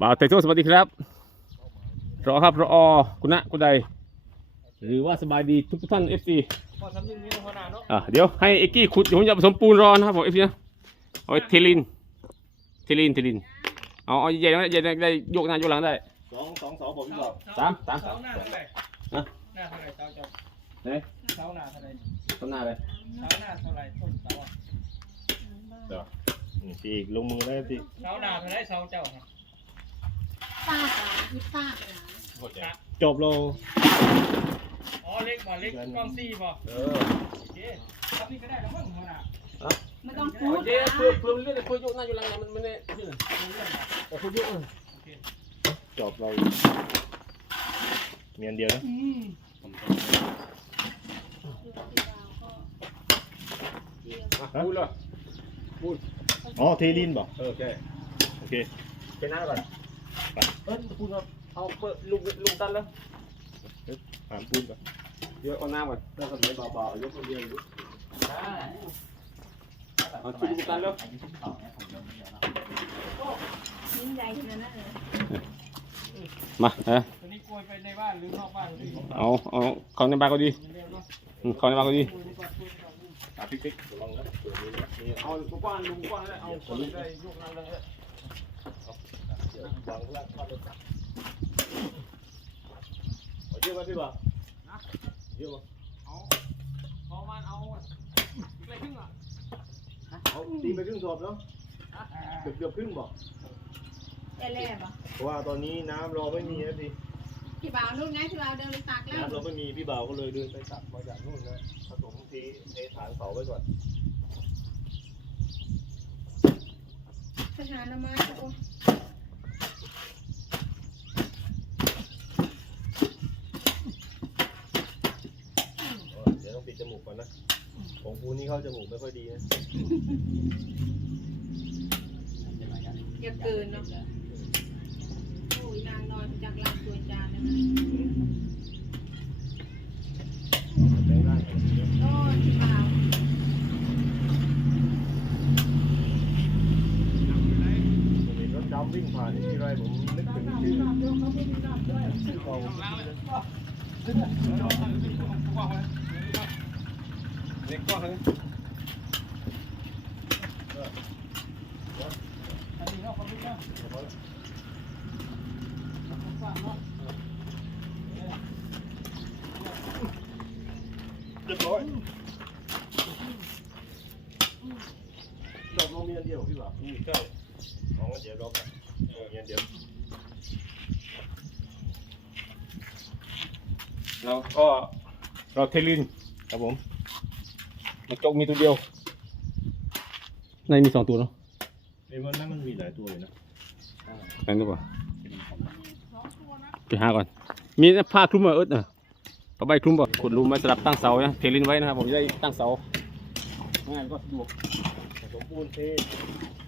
บ่าวไทโซสวัสดีครับ รอครับรอคุณนะคุณใด หรือว่าสบายดีทุกท่านเอฟซีพอทำอย่างนี้พอนาเนาะอะเดี๋ยวให้เอ็กกี้ขุดเดี๋ยวผมจะผสมปูนรอนะครับผมเอฟซีนะเอาไว้เทลินเทลินเทลิน เอาเอาใหญ่ๆใหญ่ๆได้ยกหน้ายกหลังได้ สองสองสองผมบอกสามสาม เสาหน้าเท่าไหร่ฮะ หน้าเท่าไหร่เสาเจ้าไหนเสาหน้าเท่าไหร่ต้นหน้าเลยเสาหน้าเท่าไหร่ต้นเสาอะปีกลงมือได้สิเสาหน้าเท่าไหร่เสาเจ้าครับ ป้าจ๋าพี่ป้าจ๋าจบลงอ๋อเล็กบ่เล็กกล้องซี่บ่เออโอเคครับนี่ก็ได้แล้วมั้งพอนาไม่ต้องพูโอดเคนะเพื่อเพื่อเลื่อนคุยยกหน้ายกหลังมันมันเนี่ยแต่คุยยกจบเราเมียนเดียวนะอืมพูดเลยอ๋อเทลินบอกเออโอเคโอเคเป็นหน้าก่อน เออพูดครับเอาเปิดลุงลุงตันแล้วหามปูนก่อนเดี๋ยวเอาน้ำก่อนแล้วก็เลยเบาๆยกคนเดียวอยู่เอาชุดลุงตันแล้วยิ่งใหญ่ขนาดนั้นเลยมาเออตัวนี้กล้วยไปในบ้านหรือนอกบ้านหรือเอาเอาเข้าในบ้านก็ดีเร็วเนาะอืมเข้าในบ้านก็ดีกล้วยนี่ก่อนกล้วยนี่ก่อนอะพลิกๆระวังนะเปิดมือนะนี่เอาลุงกว้างลุงกว้างเลยเอาคนได้ยกน้ำเลย เดี๋ยววางข้างล่างเข้าเลยเอาเยอะไหมพี่บ่าวเยอะไหมเอาพอมันเอาอะไรขึ้นอะเอาตีไปครึ่งศพเนาะเกือบเกือบครึ่งบอกแย่ๆป่ะเพราะว่าตอนนี้น้ำเราไม่มีนะพี่พี่บ่าวนู่นไงพี่บ่าวเดินไปตักแล้วน้ำเราไม่มีพี่บ่าวก็เลยเดินไปตักมาจากนู่นนะผสมเทเทฐานเสาไว้ก่อนไปหาหน่อไม้โอ้ เดี๋ยวต้องปิดจมูกก่อ นนะของกูนี่เข้าจมูกไม่ค่อยดีนะอย่าเกินเนาะโอ้ยนางนอนจากหลังตัวจานนะแปลงร่างก่อนโอ้ยพี่บ่าวผมเห็นรถดำวิ่งผ่านนี่ทีไรผมนึกถึงชื่อชื่อของ เด็กกว้างเลยอันนี้เนาคนนี้เนะฝากเนะเรียบร้อยจบลงมีอันเดียวพี่บ่าวอืมใช่ของเดียวรอบกันลงมีอันเดียวเราก็เราเทลินครับผม มันจกมีตัวเดียว ในมีสองตัวเนาะในวันนั้นมันมีหลายตัวเลยนะไหนดูก่อนไปหาก่อน มีผ้าคลุมมาเอิดน่ะผ้าใบคลุมบ่ขุดรูมาสลับตั้งเสานะเทลินไว้นะครับผมจะได้ตั้งเสาง่ายก็สะดวกผสมปูนเท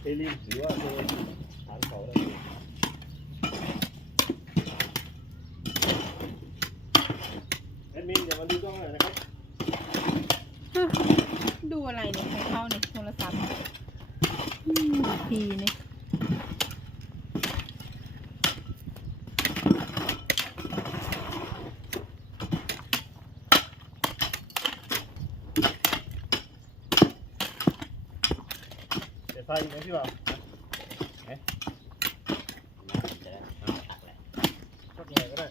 เทลินหรือว่าเทฐานเสาได้เลยแอดมินอย่ามาดูกล้องหน่อยนะครับ ดูอะไรเนี่ยใครเข้าเนี่ยโทรศัพท์พีเนี่ยเดี๋ยวไฟอีกไหมพี่บ่าวไหนสักหน่อยก็ได้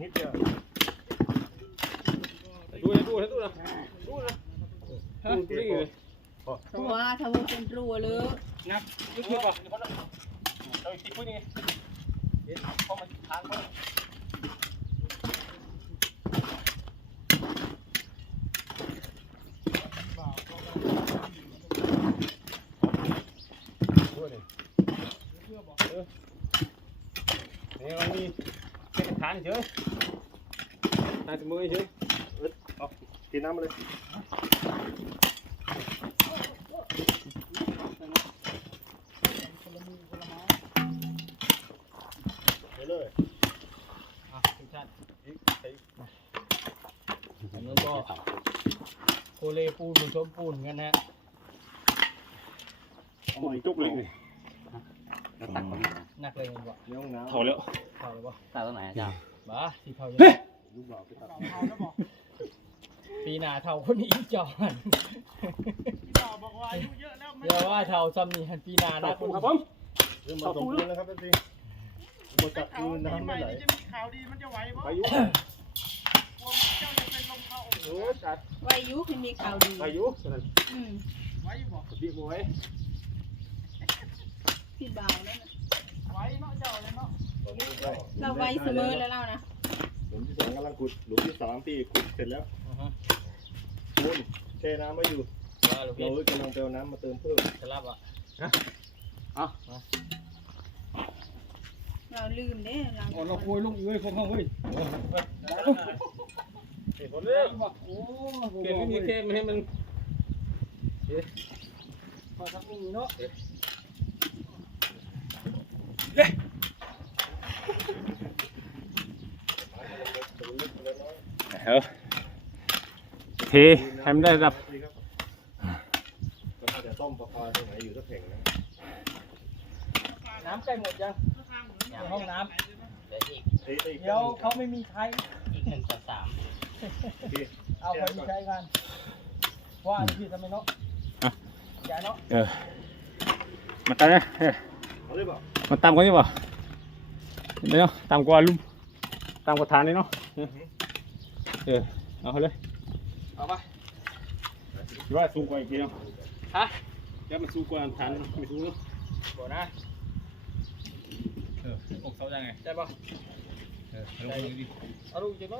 นิดเดียวดูนะดูนะดูนะดูนะ นี่เลยตัวทำมันเป็นรัวเลยนับนี่คือป่ะเราติดพูดยังไงเดี๋ยวเข้ามาทางก่อนด้วยดินี่มันมีแค่ฐานเฉยฐานเสมอเฉยเอากินน้ำมาเลย เลปูนผสมปูนกันนะเอาหน่อยจุกเลยนก็ตักคนหนักเลยมันบ่ในห้องน้ำเท่าแล้วเท่าเลยบ่ตาตรงไหนอะเจ้าบ้าที่เท่ายังลูกบ่าวไปตัดปีหน้าเท่าคนนี้อีกจอนเดี๋ยวว่าเท่าซ้ำนี่หันปีหน้าครันะบผมครับผมเรื่องมาสมบูรณ์นะครับพี่บทจับคืนน้ำไม่ไหลไปอยู่ โอ้จัดวายุคือมีข่าวดีไปอยู่ฉะนั้นอืมดีบวยพี่บ่าวนั่นน่ะตอนนี้ก็เราไว้เสมอแล้วเรานะหลุมที่สองกำลังขุดหลุมที่สามพี่ขุดเสร็จแล้วอือฮะคูณแช่น้ำไว้อยู่ว่าลูกเราพี่กำลังไปเอาน้ำมาเติมเพิ่มจะรับอะเราลืมเด้เราอ๋อเราคุยลุงเอ้ยพวกเขาเฮ้ยเห็นผลเลยโอ้เปลี่ยนวิธีเกมให้มันพอทักนี่เนาะเออเทให้มันได้ระดับก็น่าจะต้มปลาคาตรงไหนอยู่สักแห่งนะน้ำใกล้หมดยังในห้องน้เดี๋ยวอีกเฮ้ยำเดี๋ยวเขาไม่มีใช้อีกหนึ่งสองสาม เอาไปใช้กันว่าอันที่ทำไมเนาะอย่าเนาะเออมาตามนะเออเอาเลยเปล่ามาตามกันดีกว่าเดี๋ยวตามกว่าลุมตามกว่าฐานเลยเนาะเออเออเอาเลยเอาไปคิดว่าสูงกว่าอีกทีเนาะฮะแค่มันสูงกว่าฐานไม่สูงเนาะบอกนะเอออกเสาได้ไงได้ปะ เออลงมาดิเอาลูกจะน้อ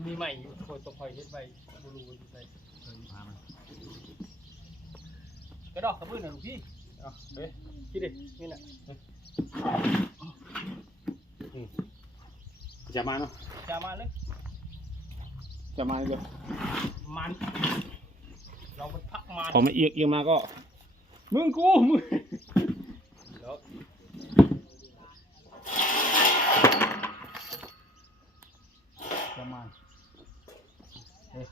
ยเออตัวนี้ได้อยู่เออลงมานัดไว้อยู่อืมนั่นแหละเดี๋ยวอะตอนนี้เทลีนนะเทลีนเทฐานเสานะครับอะเทมาแบบว่ามีใหม่อยู่โคตรคอยเฮ็ดใบบูรูใบกระดอกกระพื้นนะลูกพี่เอาเฮ้ยคิดดินี่น่ะจะมาเนาะจะมาเลยจะมาเลยมันเรามันพักมันพอมาเอียกเอียงมาก็ มึงกูมึงแล้วจะมา นะผส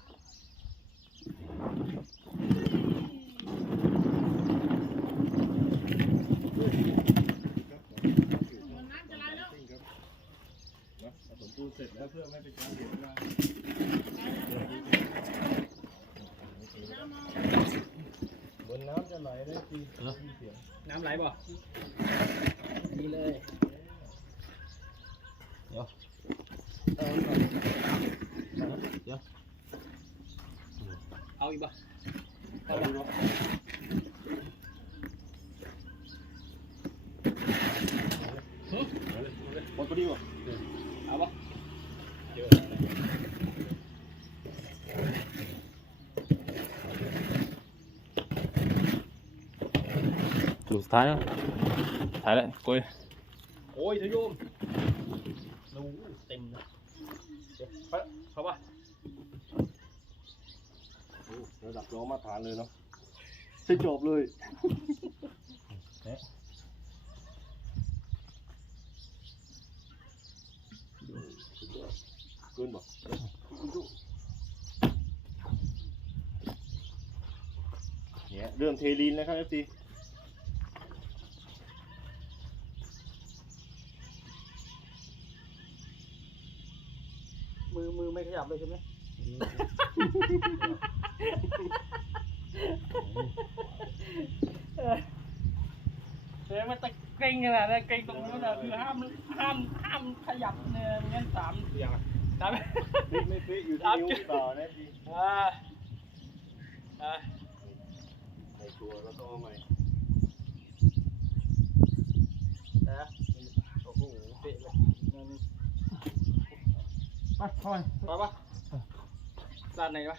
มปูน เสร็จแล้วเพื่อไม่เป็นการเสียเวลาบนน้ำจะไหลได้ทีเสียงน้ำไหลบ่ดีเลยเอาอีกบ่เอาดูเนาะหมดพอดีวะเอาบ่ลูกสุ ดท้ายแล้วถ่ายแล้วกย โอ้ยเธอโยมดูเต็มเลยเดี๋ยวเขาเขาป่ะ โอ้ระ ดับร้องมาตรฐานเลยเนาะจะจบเลยเกินบอกเนี่ยเริ่มเทลีนแล้วครับเอฟซีมือมือไม่ขยับเลยใช่ไหมเดี๋ยวมันตะเกรง ขนาดนั้นเกรงตรงนู้นนะคือห้ามห้ามห้ามขยับเนี่ยไม่งั้นสามยังสามไม่ไม่ฟิกอยู่ที่นิ้วต่อนะพี่อ่าอ่าในตัวแล้วก็เอาใหม่นะโอ้โหเตะเลยนั่นไปเข้าไปไปปะร้านไหนวะ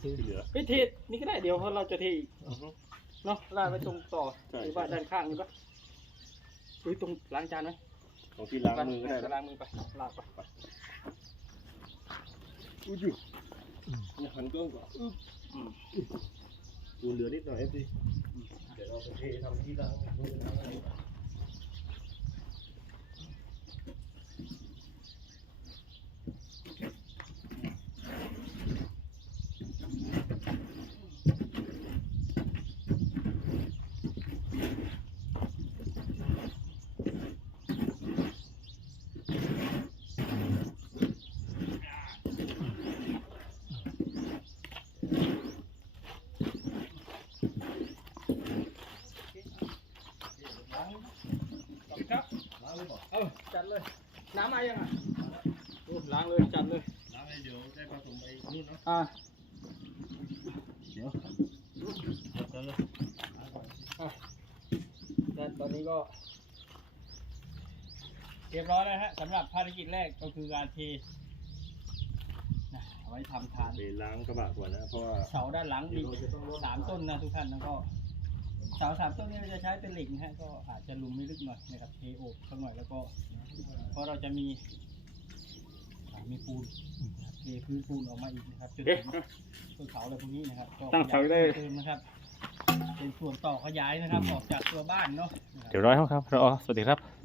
ที่เหลือพิธีนี่ก็ได้เดี๋ยวเพราะเราจะเทอีกเนาะร้านไว้ตรงต่อใช่หรือว่าด้านข้างนี่ปะ หรือตรงล้างจานไหมของที่ล้างมือก็ได้นะล้างมือไปลากไปอุ้ยจุเนี่ยหันกล้องก่อนอึ๊บปูนเหลือนิดหน่อยเอฟซีเดี๋ยวเราไปเททำที่ล้างมือล้างอะไร ครับ ล้างเลยบอก เออ จัดเลย น้ำมายังอะโอ้ล้างเลยจัดเลยล้างให้เดี๋ยวได้ผสมไอ้นู่นเนาะอ่าเดี๋ยวแต่ตอนนี้ก็ เรียบร้อยแล้วฮะสำหรับภารกิจแรกก็คือการเทนะเอาไว้ทำทานไปล้างกระบะก่อนนะเพราะว่าเสาด้านหลังอีกสามต้นนะทุกท่านแล้วก็ เสาสามต้นนี้เราจะใช้เป็นเหล็กนะฮะก็อาจจะหลุมไม่ลึกหน่อยนะครับเทโอบสักหน่อยแล้วก็เพราะเราจะมีอ่ามีปูนนะครับเทพื้นปูนออกมาอีกนะครับจนเอ๊ะถึงต้นเสาอะไรพวกนี้นะครับก็ตั้งเสาได้ เติมนะครับ เป็นส่วนต่อขยายนะครับออกจากตัวบ้านเนาะนะครับ เดี๋ยวร้อยครับ รอ สวัสดีครับ